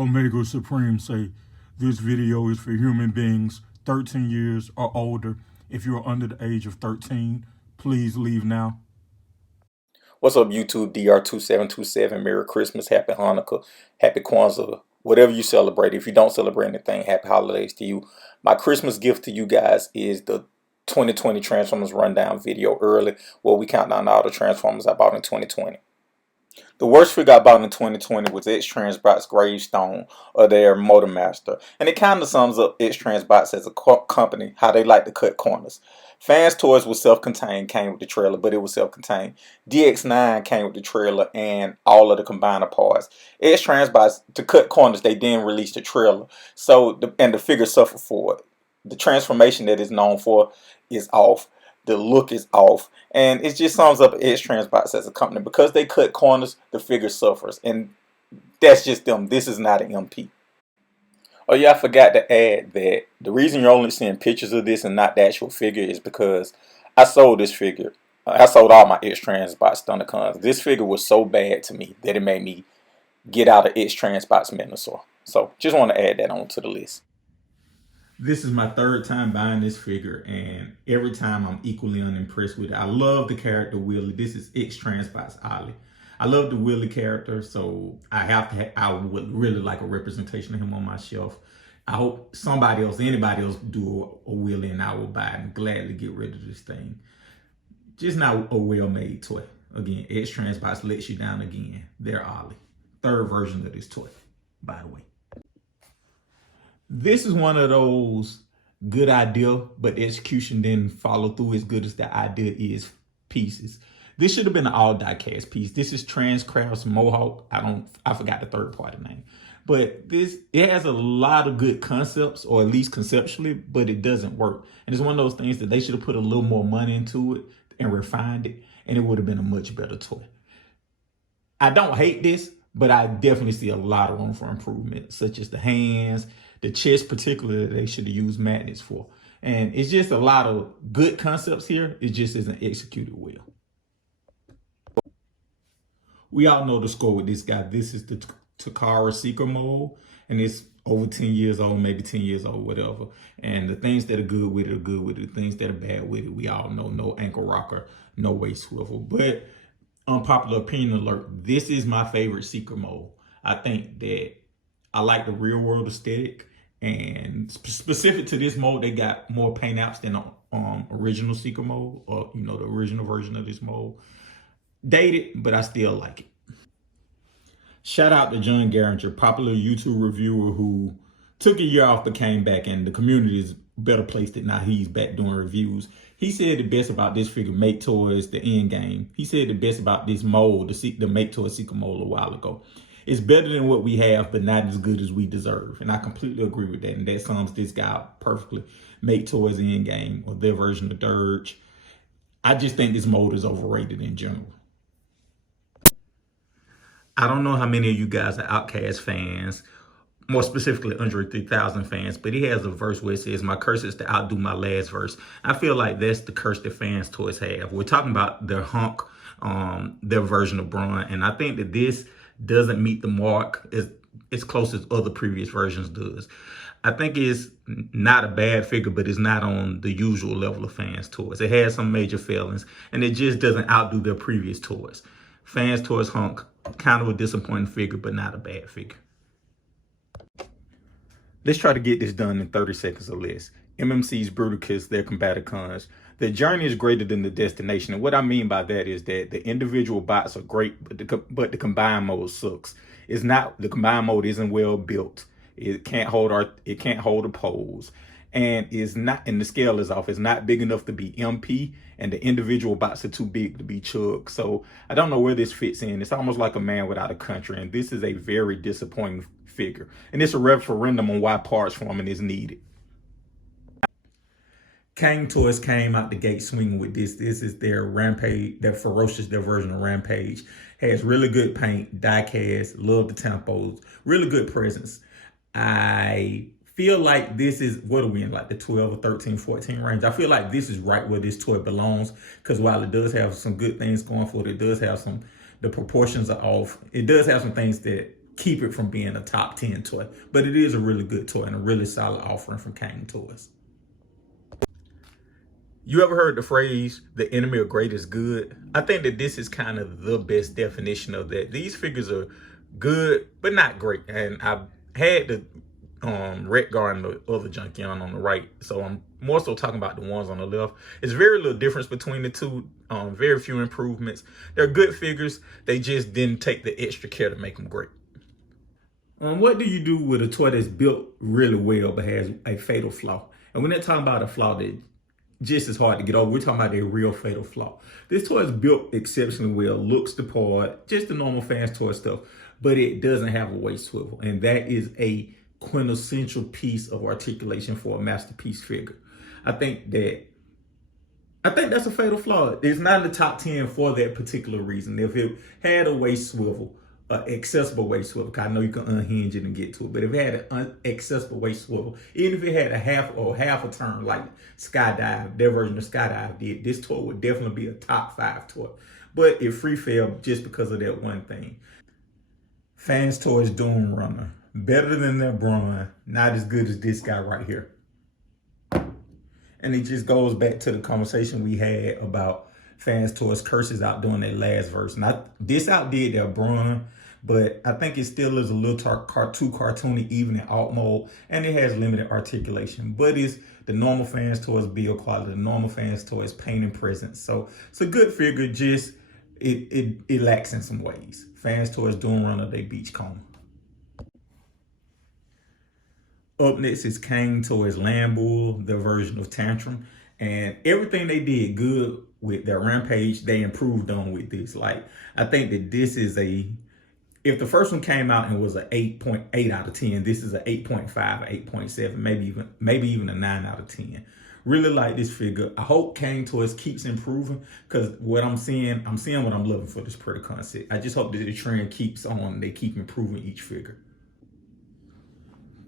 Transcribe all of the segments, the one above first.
Omega Supreme say this video is for human beings 13 years or older. If you're under the age of 13, please leave now. What's up, YouTube? DR2727. Merry Christmas, Happy Hanukkah, Happy Kwanzaa, whatever you celebrate. If you don't celebrate anything, Happy Holidays to you. My Christmas gift to you guys is the 2020 Transformers Rundown video early, where we count down all the Transformers I bought in 2020. The worst figure I bought in 2020 was x-transbots Gravestone, or their Motormaster. And it kind of sums up x-transbots as a company, how they like to cut corners. Fans Toys was self-contained, came with the trailer, but it was self-contained. DX9 came with the trailer and all of the combiner parts. X-transbots, to cut corners, they didn't release the trailer, so the figure suffered for it. The transformation that it's known for is off. The look is off, and it just sums up x-transbots as a company. Because they cut corners, the figure suffers, and that's just them. This is not an MP. Oh yeah, I forgot to add that the reason you're only seeing pictures of this and not the actual figure is because I sold this figure. I sold all my x-transbots Thundercons. This figure was so bad to me that it made me get out of x-transbots Minosaur. So just want to add that onto the list. This is my third time buying this figure, and every time I'm equally unimpressed with it. I love the character Willie. This is x-transbots Ollie. I love the Willie character, so I would really like a representation of him on my shelf. I hope somebody else, anybody else, do a Willie, and I will buy it and gladly get rid of this thing. Just not a well-made toy. Again, x-transbots lets you down again. They're Ollie. Third version of this toy, by the way. This is one of those good idea, but execution didn't follow through as good as the idea is pieces. This should have been an all die-cast piece. This is Transcraft's Mohawk. I forgot the third party name. But it has a lot of good concepts, or at least conceptually, but it doesn't work. And it's one of those things that they should have put a little more money into it and refined it, and it would have been a much better toy. I don't hate this, but I definitely see a lot of room for improvement, such as the hands, the chest particularly, they should have used magnets for. And it's just a lot of good concepts here. It just isn't executed well. We all know the score with this guy. This is the Takara Seeker mold, and it's over 10 years old, maybe 10 years old, whatever. And the things that are good with it are good with it. The things that are bad with it, we all know. No ankle rocker, no waist swivel. But unpopular opinion alert, this is my favorite Seeker mold. I think that I like the real world aesthetic, and specific to this mold, they got more paint apps than the original Seeker mold, or the original version of this mold. Dated, but I still like it. Shout out to John Garringer, popular YouTube reviewer who took a year off but came back, and the community is better placed that now he's back doing reviews. He said the best about this figure, Make Toys, the end game. He said the best about this mold, the Make Toys Seeker mold, a while ago. It's better than what we have, but not as good as we deserve. And I completely agree with that. And that sums this guy up perfectly. Make Toys end game, or their version of Dirge. I just think this mold is overrated in general. I don't know how many of you guys are Outcast fans, more specifically Andre 3000 fans, but he has a verse where it says, "My curse is to outdo my last verse." I feel like that's the curse that Fans Toys have. We're talking about their hunk, their version of Braun, and I think that this doesn't meet the mark as close as other previous versions does. I think it's not a bad figure, but it's not on the usual level of Fans Toys. It has some major failings, and it just doesn't outdo their previous toys. Fans Toys hunk, kind of a disappointing figure, but not a bad figure. Let's try to get this done in 30 seconds or less. MMC's Bruticus, their Combaticons. The journey is greater than the destination. And what I mean by that is that the individual bots are great, but the combined mode sucks. The combined mode isn't well built. It can't hold a pose. And the scale is off. It's not big enough to be MP, and the individual bots are too big to be Chug. So I don't know where this fits in. It's almost like a man without a country, and this is a very disappointing figure. And it's a referendum on why parts forming is needed. Kang Toys came out the gate swinging with this. This is their Rampage, their version of Rampage. Has really good paint, die cast, love the tempos, really good presence. I feel like this is, what are we in, like the 12 or 13, 14 range? I feel like this is right where this toy belongs, because while it does have some good things going for it, the proportions are off. It does have some things that keep it from being a top 10 toy. But it is a really good toy and a really solid offering from Kane Toys. You ever heard the phrase, the enemy of great is good? I think that this is kind of the best definition of that. These figures are good, but not great. And I've had the Red Guard and the other Junkion on the right. So I'm more so talking about the ones on the left. There's very little difference between the two. Very few improvements. They're good figures. They just didn't take the extra care to make them great. What do you do with a toy that's built really well but has a fatal flaw? And we're not talking about a flaw that just as hard to get over. We're talking about a real fatal flaw. This toy is built exceptionally well, looks the part, just the normal fans toy stuff, but it doesn't have a waist swivel. And that is a quintessential piece of articulation for a masterpiece figure. I think that's a fatal flaw. It's not in the top 10 for that particular reason. If it had a waist swivel, accessible waist swivel, I know you can unhinge it and get to it, but if it had an accessible waist swivel, even if it had a half a turn like Skydive, their version of Skydive did, this toy would definitely be a top 5 toy. But it free fell just because of that one thing. Fans Toys Doom Runner, better than their Braun, not as good as this guy right here. And it just goes back to the conversation we had about Fans Toys Curses outdoing their last verse. Now, this outdid their Braun, but I think it still is a little too cartoony even in alt mode, and it has limited articulation. But it's the normal Fans Toys build quality, the normal Fans Toys paint and presence. So it's a good figure, just it lacks in some ways. Fans Toys Doom Runner, they Beachcomber. Up next is Kane Toys Land Bull, their version of Tantrum. And everything they did good with their Rampage, they improved on with this. Like, I think that this is if the first one came out and was an 8.8 out of 10, this is an 8.5, 8.7, maybe even a 9 out of 10. Really like this figure. I hope Kane Toys keeps improving, because what I'm seeing what I'm looking for this pretty concept. I just hope that the trend keeps on, they keep improving each figure.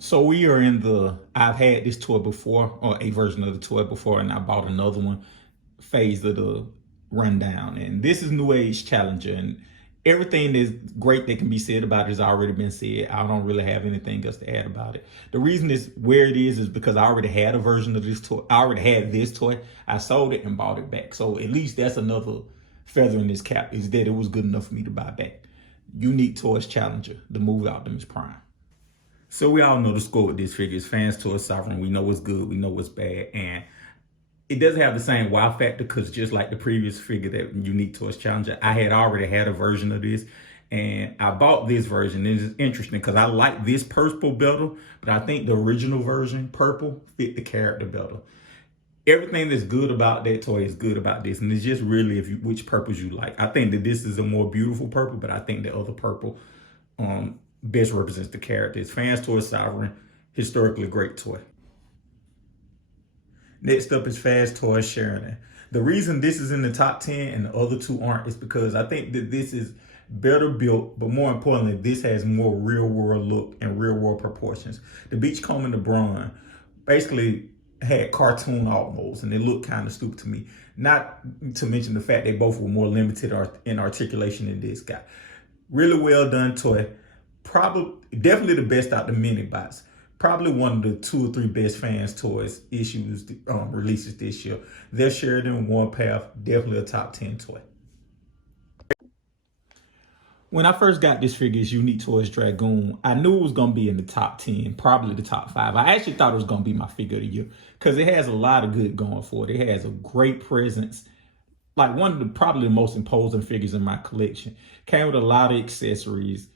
So we are in I've had this toy before, or a version of the toy before, and I bought another one, phase of the rundown. And this is New Age Challenger, and everything that's great that can be said about it has already been said. I don't really have anything else to add about it. The reason is where it is because I already had a version of this toy. I already had this toy. I sold it and bought it back. So at least that's another feather in this cap, is that it was good enough for me to buy back. Unique Toys Challenger, the movie Optimus Prime. So we all know the score with this figure is Fans Toys Sovereign. We know what's good, we know what's bad, and it doesn't have the same wow factor, because just like the previous figure, that Unique Toys Challenger, I had already had a version of this, and I bought this version. It's interesting because I like this purple better, but I think the original version, purple, fit the character better. Everything that's good about that toy is good about this, and it's just really which purples you like. I think that this is a more beautiful purple, but I think the other purple best represents the characters. Fans Toys Sovereign, historically great toy. Next up is Fans Toys Sheridan. The reason this is in the top 10 and the other two aren't is because I think that this is better built, but more importantly, this has more real world look and real world proportions. The Beachcomber and the Braun basically had cartoon alt modes, and they look kind of stupid to me. Not to mention the fact they both were more limited in articulation than this guy. Really well done toy. Definitely the best out the mini bots. Probably one of the 2 or 3 best Fans Toys releases this year. Their Sheridan Warpath, definitely a top 10 toy. When I first got this figure, it's Unique Toys Dragoon, I knew it was going to be in the top 10, probably the top 5. I actually thought it was going to be my figure of the year, because it has a lot of good going for it. It has a great presence. Like one of probably the most imposing figures in my collection. Came with a lot of accessories,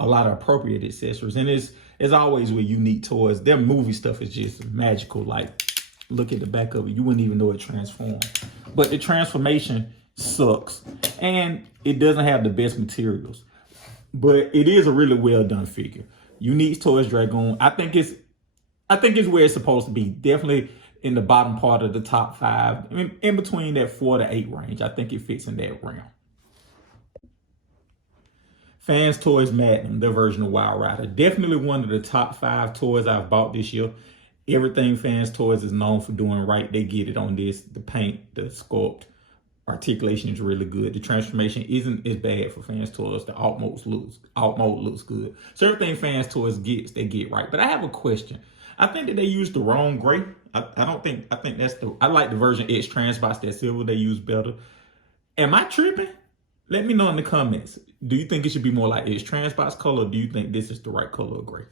a lot of appropriate accessories. And as always with Unique Toys, their movie stuff is just magical. Like, look at the back of it. You wouldn't even know it transformed. But the transformation sucks. And it doesn't have the best materials. But it is a really well done figure. Unique Toys Dragoon, I think it's where it's supposed to be. Definitely in the bottom part of the top 5. In between that 4 to 8 range. I think it fits in that realm. Fans Toys Magnum, their version of Wild Rider. Definitely one of the top 5 toys I've bought this year. Everything Fans Toys is known for doing right, they get it on this. The paint, the sculpt, articulation is really good. The transformation isn't as bad for Fans Toys. The alt mode looks good. So everything Fans Toys gets, they get right. But I have a question. I think that they used the wrong gray. I think that's I like the version X-transbots, that silver they use better. Am I tripping? Let me know in the comments. Do you think it should be more like X-transbots color, or do you think this is the right color of gray?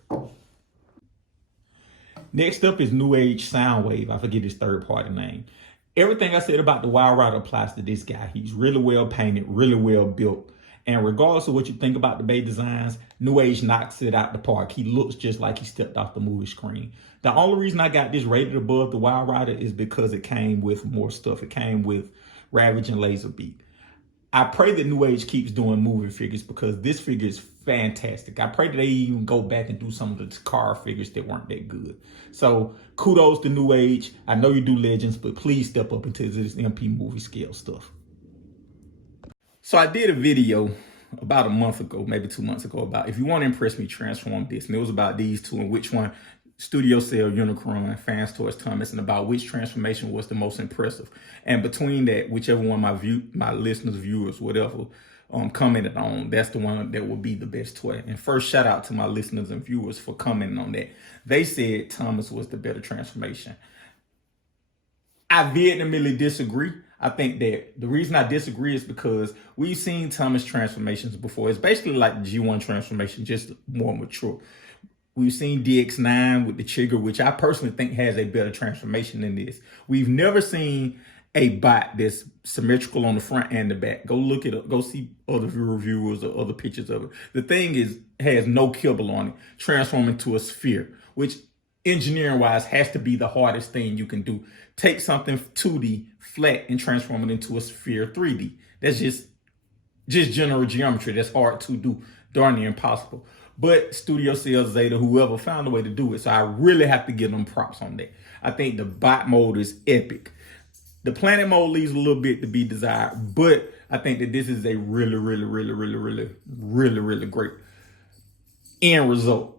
Next up is New Age Soundwave. I forget his third party name. Everything I said about the Wild Rider applies to this guy. He's really well painted, really well built. And regardless of what you think about the Bay designs, New Age knocks it out the park. He looks just like he stepped off the movie screen. The only reason I got this rated above the Wild Rider is because it came with more stuff. It came with Ravage and Laserbeak. I pray that New Age keeps doing moving figures because this figure is fantastic. I pray that they even go back and do some of the Takara figures that weren't that good. So kudos to New Age. I know you do Legends, but please step up into this MP movie scale stuff. So I did a video about a month ago, maybe 2 months ago, about if you want to impress me, transform this. And it was about these two and which one, Studio Cell, Unicron, Fans Toys, Thomas, and about which transformation was the most impressive. And between that, whichever one my listeners, viewers, whatever, commented on, that's the one that will be the best toy. And first, shout out to my listeners and viewers for commenting on that. They said Thomas was the better transformation. I vehemently disagree. I think that the reason I disagree is because we've seen Thomas transformations before. It's basically like the G1 transformation, just more mature. We've seen DX9 with the Trigger, which I personally think has a better transformation than this. We've never seen a bot that's symmetrical on the front and the back. Go look it up. Go see other reviewers or other pictures of it. The thing has no kibble on it, transform into a sphere, which engineering-wise has to be the hardest thing you can do. Take something 2D flat and transform it into a sphere 3D. That's just general geometry. That's hard to do, darn near impossible. But Studio Cell, Zeta, whoever found a way to do it. So I really have to give them props on that. I think the bot mode is epic. The planet mode leaves a little bit to be desired, but I think that this is a really great end result.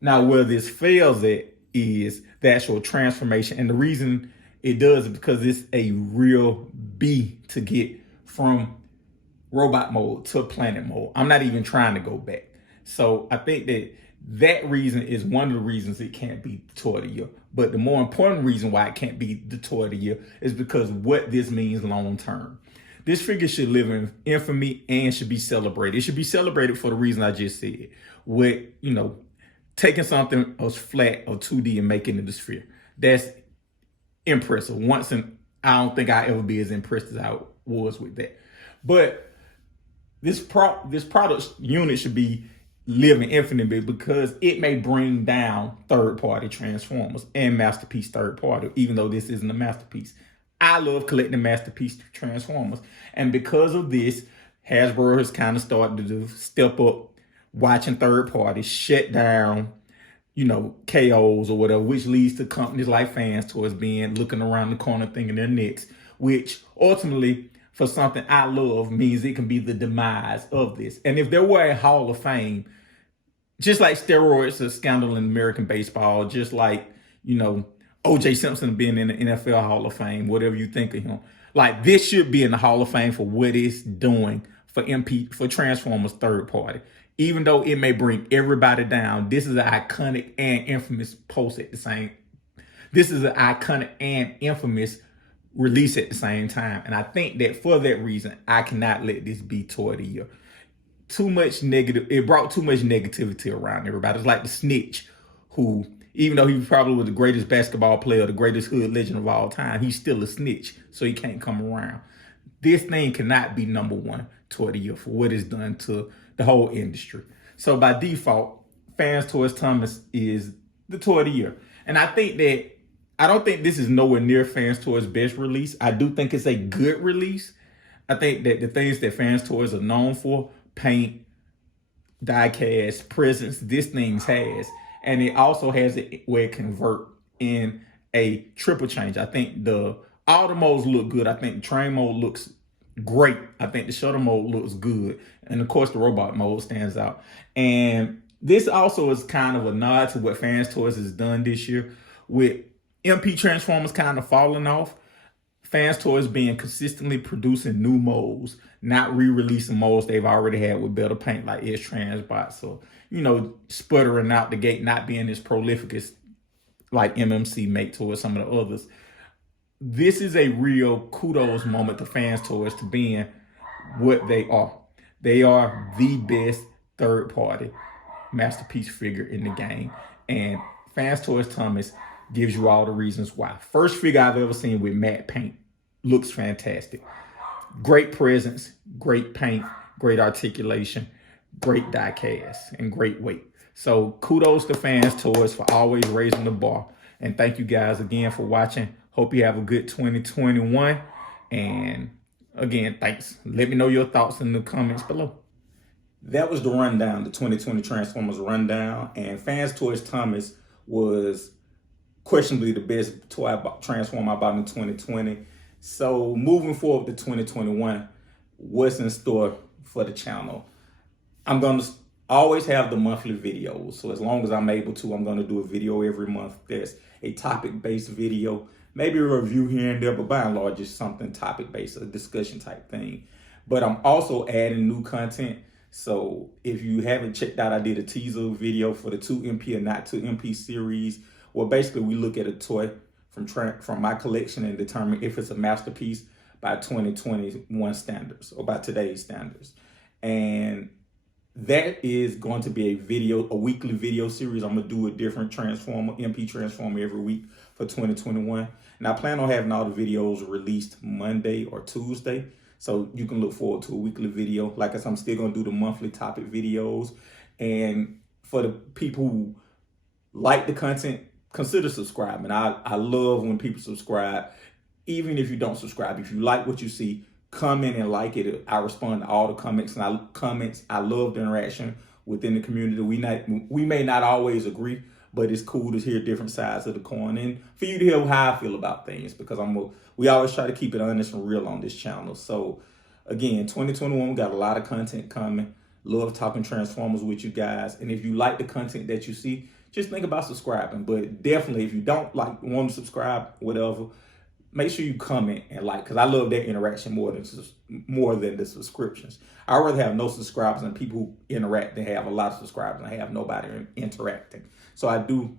Now, where this fails at is the actual transformation. And the reason it does is because it's a real B to get from robot mode to planet mode. I'm not even trying to go back. So I think that reason is one of the reasons it can't be the toy of the year. But the more important reason why it can't be the toy of the year is because what this means long term. This figure should live in infamy and should be celebrated. It should be celebrated for the reason I just said. With, taking something as flat or 2D and making it a sphere. That's impressive. I don't think I'll ever be as impressed as I was with that. But this product unit should be living infinitely because it may bring down third-party Transformers and Masterpiece third-party, even though this isn't a Masterpiece. I love collecting Masterpiece Transformers. And because of this, Hasbro has kind of started to step up watching third parties shut down, KOs or whatever, which leads to companies like Fans Toys being looking around the corner thinking they're next, which ultimately, for something I love, means it can be the demise of this. And if there were a Hall of Fame, just like steroids are a scandal in American baseball, just like, O.J. Simpson being in the NFL Hall of Fame, whatever you think of him, like this should be in the Hall of Fame for what it's doing for Transformers third party. Even though it may bring everybody down, this is an iconic and infamous post at the same. This is an iconic and infamous release at the same time. And I think that for that reason, I cannot let this be toy of the year. Too much negative. It brought too much negativity around everybody. It's like the snitch who, even though he probably was the greatest basketball player, the greatest hood legend of all time, he's still a snitch. So he can't come around. This thing cannot be #1 toy of the year for what it's done to the whole industry. So by default, Fans Toys Thomas is the toy of the year. And I don't think this is nowhere near Fans Toys' best release. I do think it's a good release. I think that the things that Fans Toys are known for, paint, die-cast, presence, this thing has. And it also has it where it convert in a triple change. I think all the modes look good. I think the train mode looks great. I think the shuttle mode looks good. And of course, the robot mode stands out. And this also is kind of a nod to what Fans Toys has done this year with MP Transformers kind of falling off. Fans Toys being consistently producing new molds, not re-releasing molds they've already had with better paint like x-transbots. So, sputtering out the gate, not being as prolific as like MMC Make Toys, some of the others. This is a real kudos moment to Fans Toys to being what they are. They are the best third party masterpiece figure in the game. And Fans Toys Thomas gives you all the reasons why. First figure I've ever seen with matte paint. Looks fantastic. Great presence, great paint, great articulation, great die cast, and great weight. So kudos to Fans Toys for always raising the bar. And thank you guys again for watching. Hope you have a good 2021. And again, thanks. Let me know your thoughts in the comments below. That was the rundown, the 2020 Transformers rundown. And Fans Toys Thomas was questionably the best toy Transformer I bought in 2020. So moving forward to 2021, what's in store for the channel? I'm going to always have the monthly videos. So as long as I'm able to, I'm going to do a video every month that's a topic-based video. Maybe a review here and there, but by and large, just something topic-based, a discussion type thing. But I'm also adding new content. So if you haven't checked out, I did a teaser video for the 2MP and Not 2MP series. Well, basically, we look at a toy from my collection and determine if it's a masterpiece by 2021 standards or by today's standards. And that is going to be a weekly video series. I'm gonna do a different MP Transformer every week for 2021. And I plan on having all the videos released Monday or Tuesday. So you can look forward to a weekly video. Like I said, I'm still gonna do the monthly topic videos. And for the people who like the content, consider subscribing. I love when people subscribe. Even if you don't subscribe, if you like what you see, comment and like it. I respond to all the comments, and I love the interaction within the community. We may not always agree, but it's cool to hear different sides of the coin and for you to hear how I feel about things, because we always try to keep it honest and real on this channel. So again, 2021, we got a lot of content coming. Love talking Transformers with you guys. And if you like the content that you see, just think about subscribing. But definitely, if you don't want to subscribe, whatever, make sure you comment and like, because I love that interaction more than the subscriptions. I'd rather have no subscribers and people who interact than have a lot of subscribers and have nobody interacting. So I do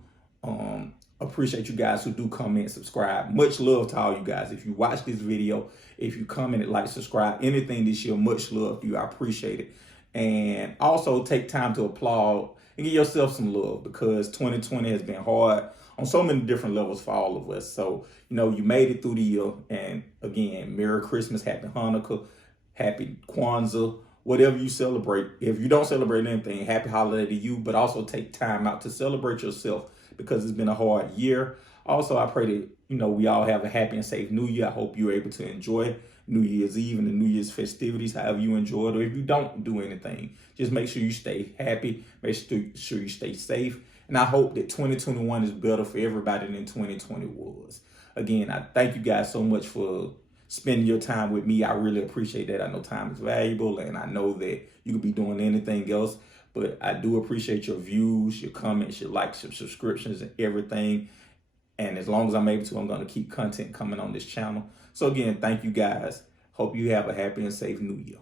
appreciate you guys who do comment, subscribe. Much love to all you guys. If you watch this video, if you commented, like, subscribe, anything this year, much love to you. I appreciate it. And also take time to applaud and give yourself some love, because 2020 has been hard on so many different levels for all of us. So, you made it through the year. And again, Merry Christmas, Happy Hanukkah, Happy Kwanzaa, whatever you celebrate. If you don't celebrate anything, happy holiday to you, but also take time out to celebrate yourself, because it's been a hard year. Also, I pray that, we all have a happy and safe New Year. I hope you're able to enjoy New Year's Eve and the New Year's festivities, however you enjoy it. Or if you don't do anything, just make sure you stay happy, make sure you stay safe. And I hope that 2021 is better for everybody than 2020 was. Again, I thank you guys so much for spending your time with me. I really appreciate that. I know time is valuable, and I know that you could be doing anything else, but I do appreciate your views, your comments, your likes, your subscriptions, and everything. And as long as I'm able to, I'm going to keep content coming on this channel. So again, thank you guys. Hope you have a happy and safe New Year.